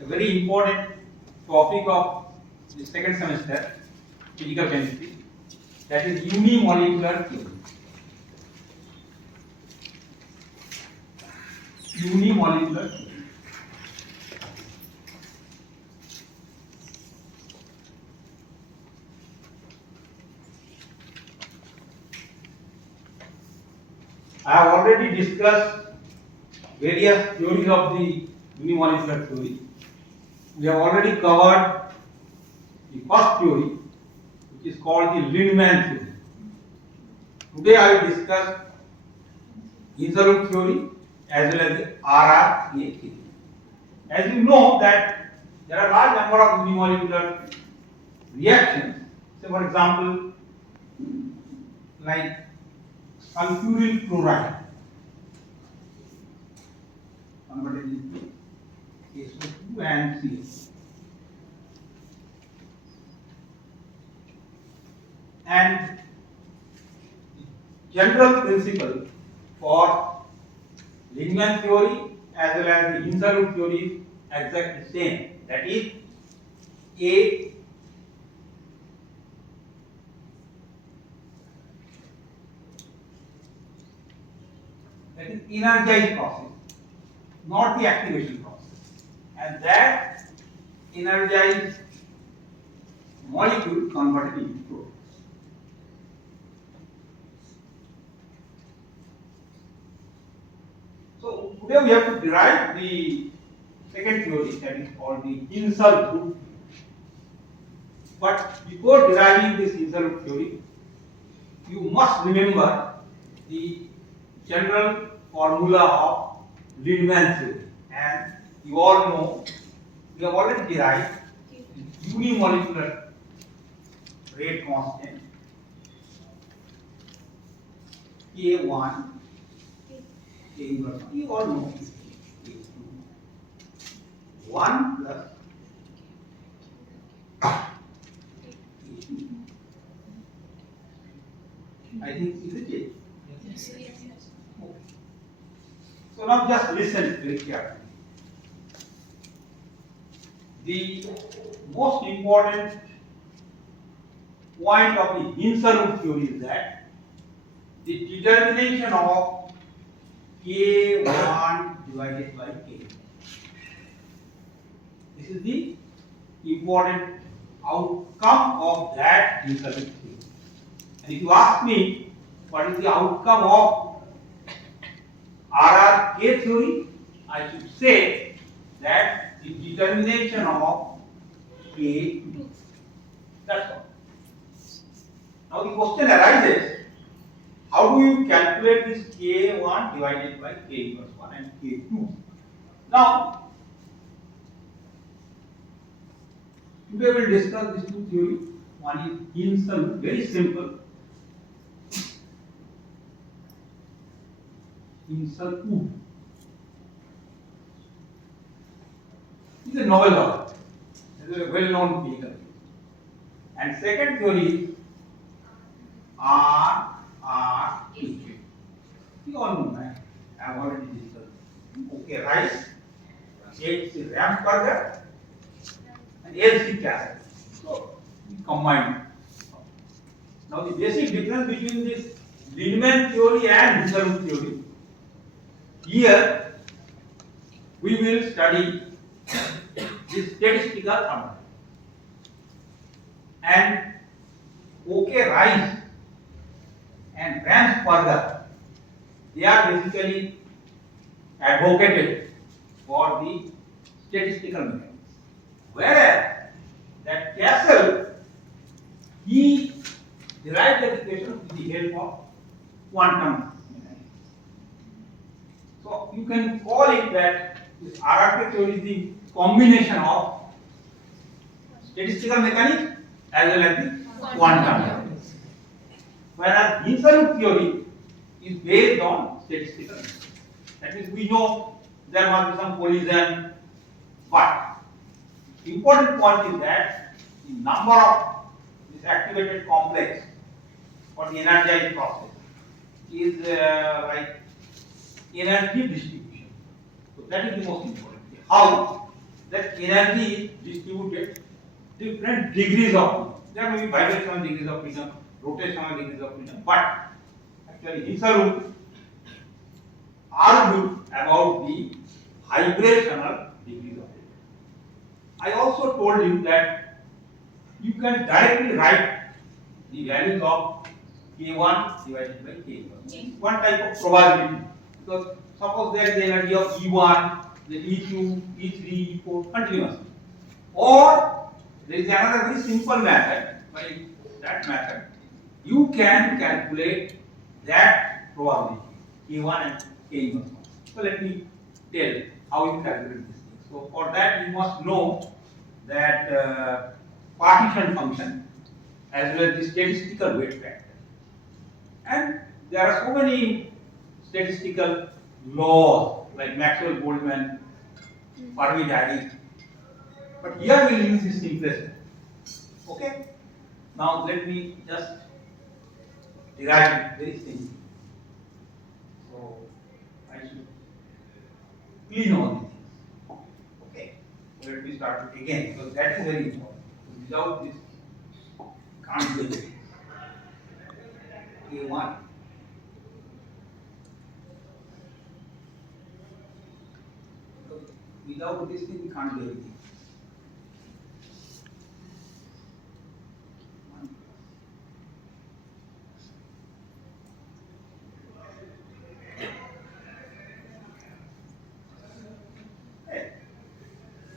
a very important topic of the second semester physical chemistry, that is unimolecular theory. Unimolecular theory. I have already discussed various theories of the unimolecular theory. We have already covered the first theory, which is called the Lindemann theory. Today I will discuss Unimolecular theory as well as the RRA theory. As you know that there are a large number of unimolecular reactions. Say for example, like sulfuryl chloride converted into SO2 and CH. And the general principle for Lindemann theory as well as the Unimolecular theory is exactly same. That is A that is energized process, not the activation process, and that energized molecule converted into protein. So today we have to derive the second theory, that is called the Hinsel group. But before deriving this Hinsel theory, you must remember the general formula of Lindemann theory, and you all know we have already derived the unimolecular rate constant K1, K inverse 1. You all know K2, 1 plus K2. I think is it? Yes. Okay. So now just listen very carefully. The most important point of the Hinsel theory is that the determination of K1 divided by K. This is the important outcome of that Hinsel theory. And if you ask me what is the outcome of RRK theory, I should say that the determination of K2. That's all. Now the question arises, how do you calculate this K1 divided by K inverse 1 and K2? Now, today we will discuss these two theories. One is Hinsel, very simple. Hinsel group. This is a novel law. This is a well-known physical theory. And second theory is RRT. You all know that. I have already discussed. Okay, rice, H is Ramsberger, and LC Castle. So we combine. Now the basic difference between this Lindemann theory and Hinsel theory. Here we will study the statistical thermometer, and OK Rice and Ramsberger, they are basically advocated for the statistical mechanics, whereas that Castle, he derived the equation with the help of quantum mechanics. So you can call it that this RRK theory is the combination of statistical mechanics as well as the quantum mechanics. Whereas Hinsel theory is based on statistical mechanics. That means we know there must be some collision, but the important point is that the number of this activated complex for the energized process is like energy distribution. So that is the most important thing. How that energy is distributed different degrees of freedom. There may be vibrational degrees of freedom, rotational degrees of freedom, but actually Hikaru argued about the vibrational degrees of freedom. I also told you that you can directly write the values of K1 divided by K1. One type of probability. Because suppose there is the energy of E1, then E2, E3, E4 continuously. Or there is another very simple method. By that method, you can calculate that probability K1 and K1. So let me tell how you calculate this thing. So for that you must know that partition function as well as the statistical weight factor. And there are so many statistical laws like Maxwell-Boltzmann, Fermi diaries. But here we will use this simplest. Okay? Now let me just derive it very simply. So I should clean all these things. Okay? So let me start it again because that is very important. Without this, can't do it. K1. Without this thing, we can't do anything.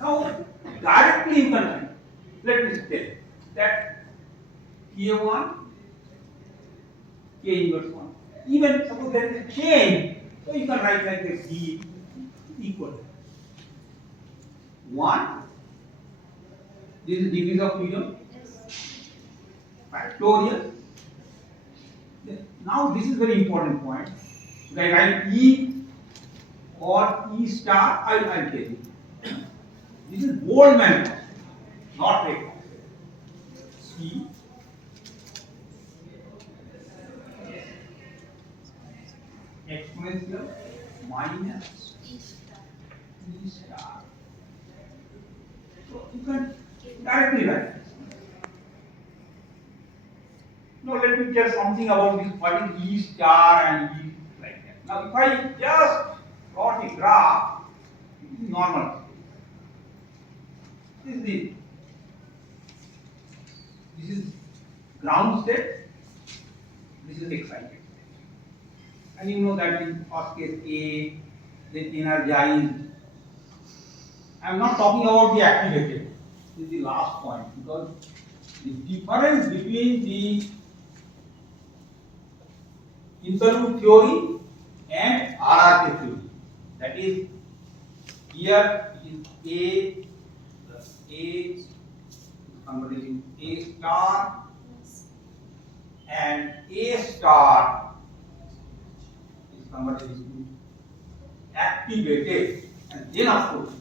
Now, directly you can let me say that K1, K inverse 1. Even suppose there is a change, so you can write like this D equal 1. This is degrees of freedom. Factorial. Now this is very important point. If I write E or E star, I'll tell you. This is Boltzmann constant, not rate constant. E exponential minus E star. So you can directly write this. Now let me tell something about this. What is E star and E like that? Now if I just plot a graph, it is normal. This is ground state. This is excited. And you know that in first case A, then energized. I am not talking about the activated. This is the last point because the difference between the interlude theory and RRK theory. That is, here is A plus A is converted into A star and A star is converted into activated, and then of course.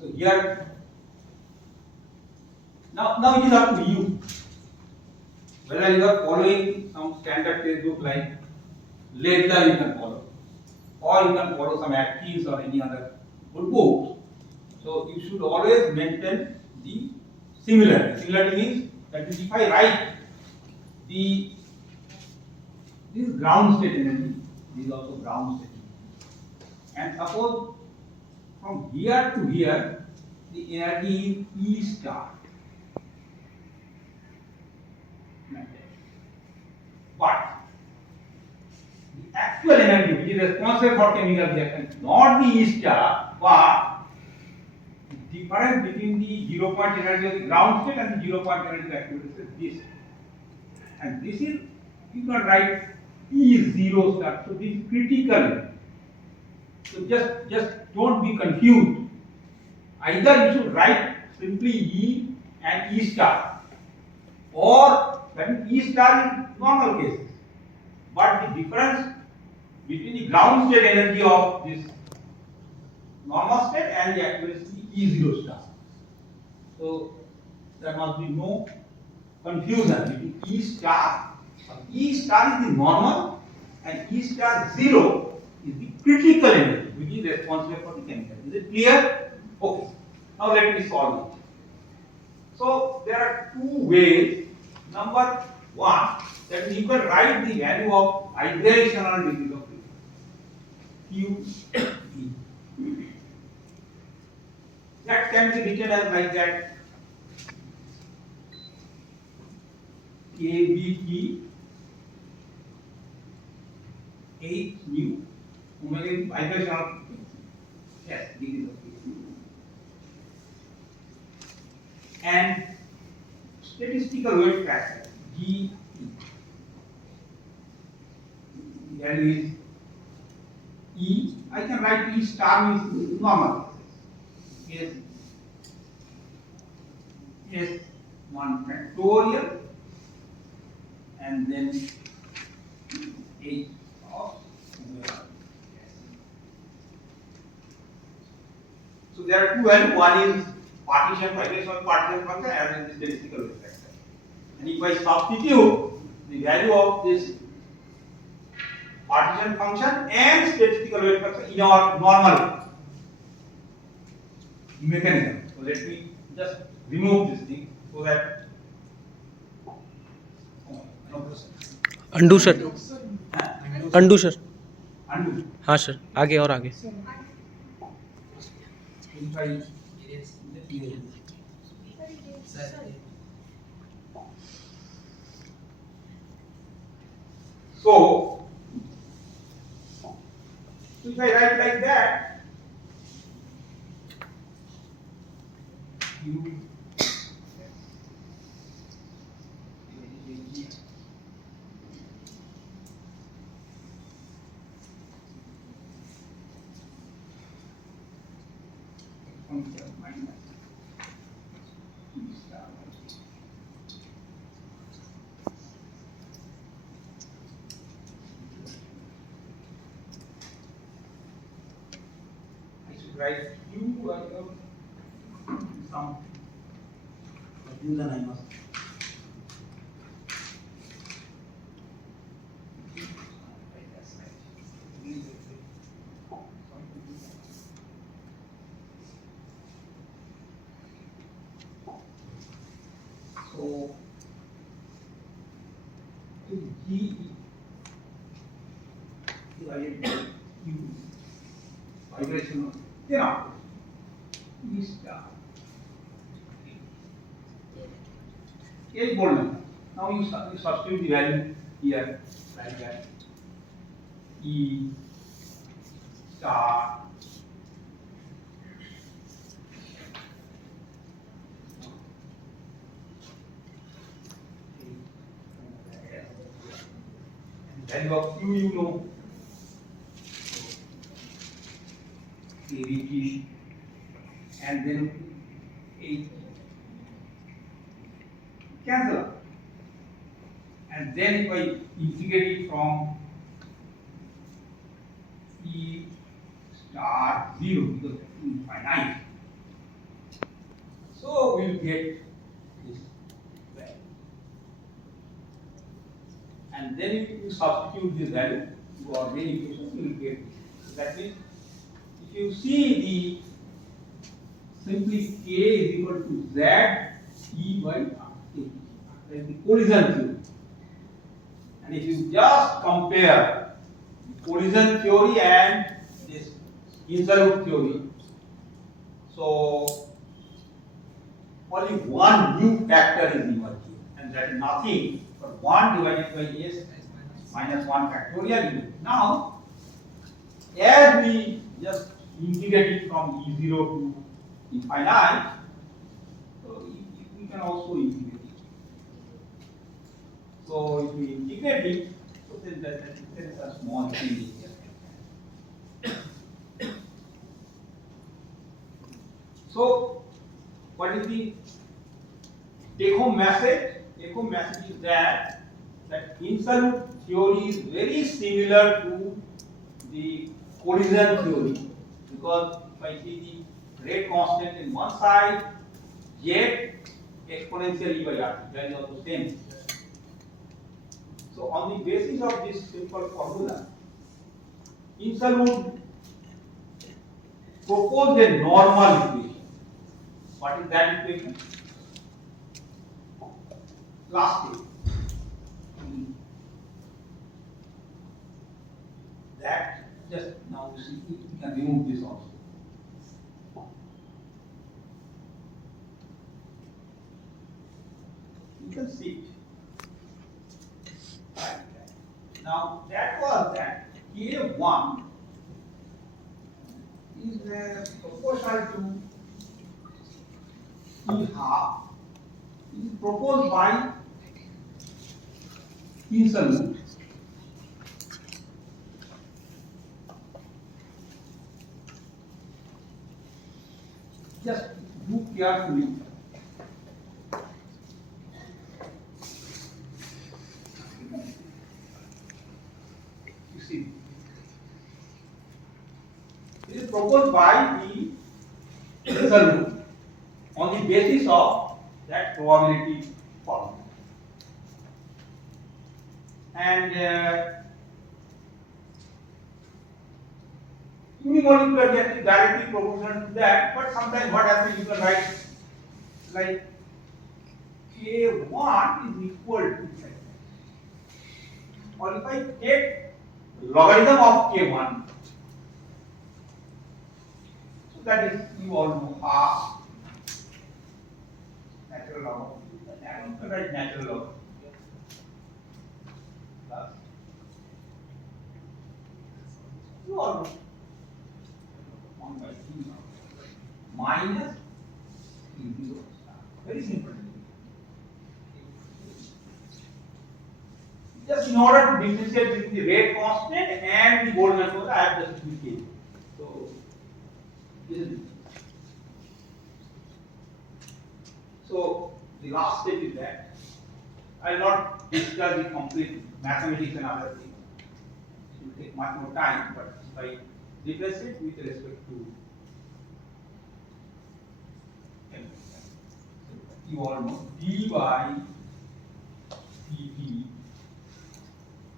So here now it is up to you whether you are following some standard textbook like Ledger you can follow, or you can follow some Atkins or any other good books. So you should always maintain the similarity. Similarity means that if I write this is ground state energy, this is also ground state energy. And suppose from here to here the energy is E star. But the actual energy which is responsible for chemical reaction, not the E star, but the difference between the 0 point energy of the ground state and the 0 point energy of the activity is this. And this is, you can write E0 star. So this is critical. So just don't be confused. Either you should write simply E and E star, or that is E star in normal cases. But the difference between the ground state energy of this normal state and the accuracy E0 star. So there must be no confusion between E star. E star is the normal and E star 0 is the critical energy which is responsible for the chemical. Is it clear? Okay. Now let me solve it. So there are two ways. Number one, that you can write the value of hydrational degree of freedom. QE. That can be written as like that. KBT 8 nu omega is vibrational frequency. Yes, degree of freedom. And statistical weight factor GE. The value is E. I can write E star means normal. Yes, 1 factorial and then 8 of omega. So there are two values. One is partition function and then the statistical weight factor. And if I substitute the value of this partition function and statistical weight factor in our normal mechanism. So let me just remove this thing so that undo sir undo sir undo. हाँ sir आगे और आगे If I so if I write like that, you minus star. I should write Q some then I must so G divided by Q vibration of E star. Is bold number. Now you substitute the value here like that. E star and value of Q you know. KBT and then 8 cancel out. And then if I integrate it from E star 0 because it's infinite, so we'll get this value. And then if you substitute this value to our main equation, you will get this. So that means if you see the simply K is equal to Z E by R. That is the collision theory. And if you just compare the collision theory and this insolute theory, so only one new factor is emerging, and that is nothing but 1 divided by S minus 1 factorial. Now, as we just integrate it from E0 to infinite, so we can also integrate it. So if we integrate it, so then there is a small change here. So what is the take home message? Take home message is that insolute theory is very similar to the collision theory, because if I see the rate constant in one side, yet exponential E by R, that is also same. So on the basis of this simple formula, insolute propose a normal equation. What is that equation? Last stage. That just now you see we can remove this also. You can see it. Right. Now that was that K1 is proportional to E half. It is proposed by Pinson. Just look carefully. You see, it is proposed by the Pinson on the basis of that probability formula. And unimolecular gets directly proportional to that, but sometimes what happens, you can write like K1 is equal to, or if I take logarithm of K1, so that is, you all know, half natural log, you can write natural log plus, you all know, 1 by 2 minus E0 star. Very simple. Just in order to differentiate between the rate constant and the Boltzmann constant, I have just duplicated. So, this is it. So, the last step is that I will not discuss the complete mathematics and other things. It will take much more time, but if I differentiate with respect to M. You all know d by dt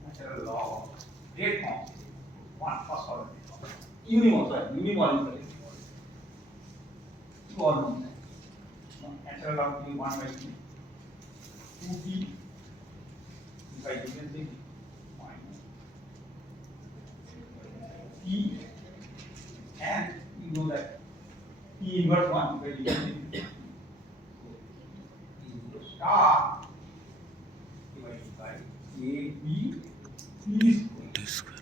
natural log rate constant, first order unimolecular. You all know that. Natural log will be 1 by 2t if I differentiate minus t, and you know that t inverse 1 if I differentiate star divided by AB t square.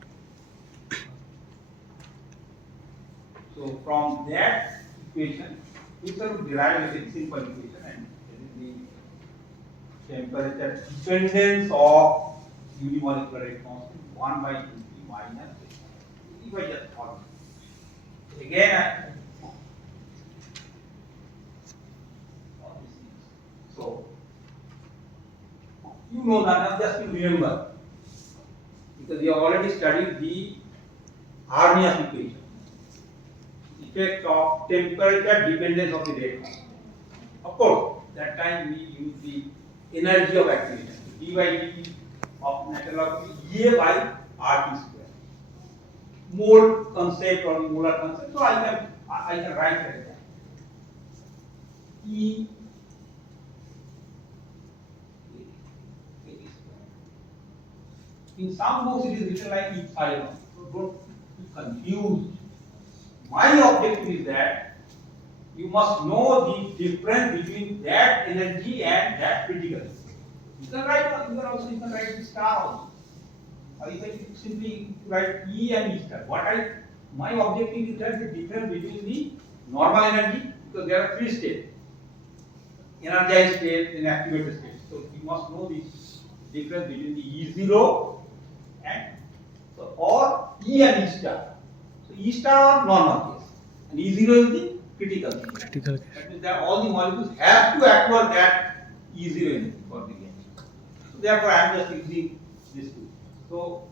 So from that equation, we can derive a very simple equation, and this is the temperature dependence of unimolecular rate constant 1 by 2t minus, if I just follow. Again, so you know that, now just to remember, because we have already studied the Arrhenius equation, effect of temperature dependence of the rate constant. Of course, that time we use the energy of activation, d by dt of natural log A by RT square. Mole concept or the molar concept, so I can write like that. E in some books it is written like epsilon, so don't be confused. My objective is that you must know the difference between that energy and that critical. You can write, you can write the star also. Or you can simply write E and E star. My objective is that the difference between the normal energy, because there are 3 states: energized state and activated state. So you must know the difference between the E0 and or E and E star. So E star or normal case, and E0 is the critical case. Critical case. That means that all the molecules have to acquire that E0 energy for the game. So therefore, I am just using this two. So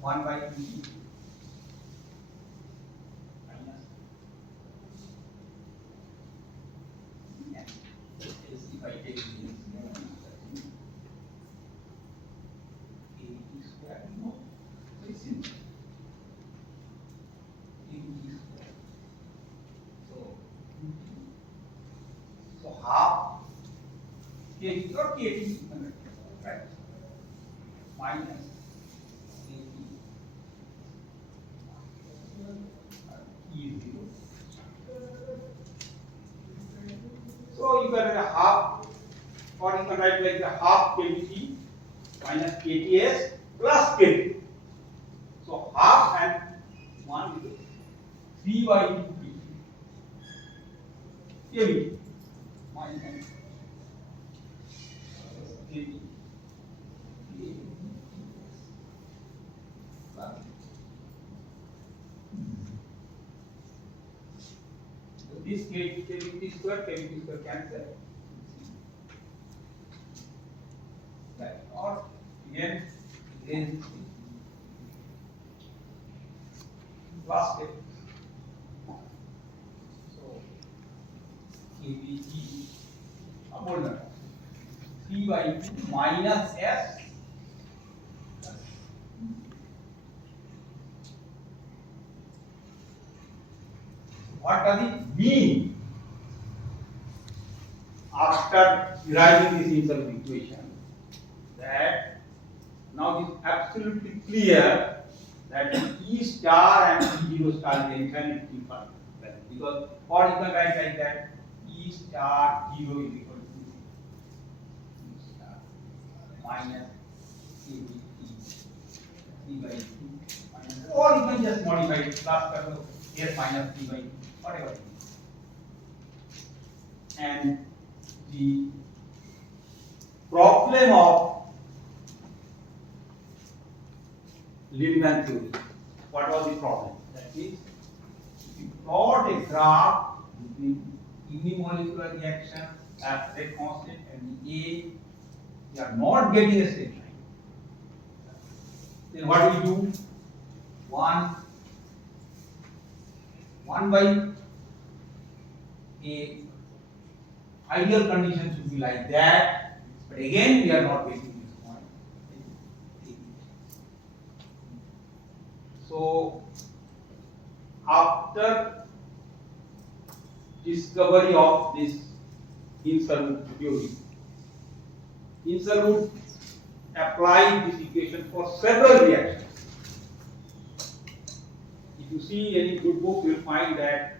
1 by 2 minus if I take this A square, very simple. A square KT or KT, right? Minus KT E0. So you can write a half, or you can write like the half KT minus KTS plus KT. So half and 1 is 3 by 2 KT minus KT. So this KT square cancel. Right. Or again plus KT. So KBE upon 3 by 2 minus S. What does it mean after deriving this integral equation? That now it is absolutely clear that E star and E0 star is infinitely different. Because, or you can write like that, E star 0 is equal to E star minus KBE 3 by 2 minus, or you can just modify it, plus S minus 3 by 2, whatever it is. And the problem of Liebman theory, what was the problem? That is, if you plot a graph between unimolecular reaction at rate constant and the A, you are not getting a straight line. Then what do you do? 1 by A. Ideal condition should be like that, but again we are not getting this point. So after discovery of this Hinsel theory, Hinsel applied this equation for several reactions. If you see any good book, you will find that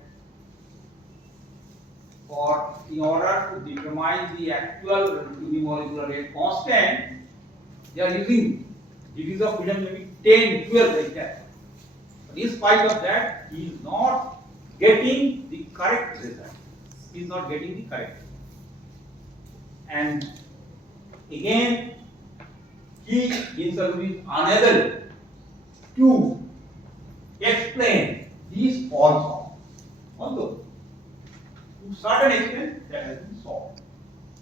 in order to determine the actual unimolecular rate constant, they are using degrees of freedom maybe 10, 12 like that. But in spite of that, he is not getting the correct result. He is not getting the correct result. And again, he is unable to explain these false. Although to certain extent that has been solved.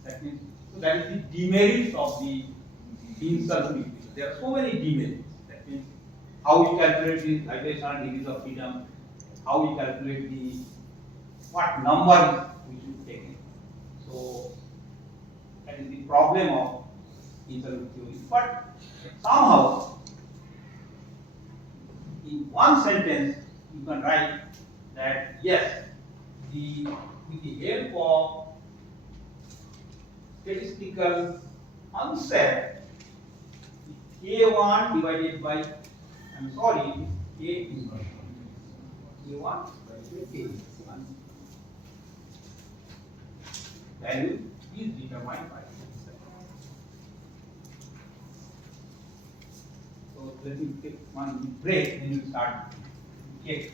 That means, so that is the demerits of the Hinsel equation. There are so many demerits. That means how we calculate the vibrational degrees of freedom, how we calculate the what number we should take in. So that is the problem of Hinsel theory. But somehow, in one sentence, you can write that yes, with the help of statistical concept, K1 divided by, I'm sorry, K2, K1 divided by K1 value is determined by itself. So let me take one break, then we start. Okay.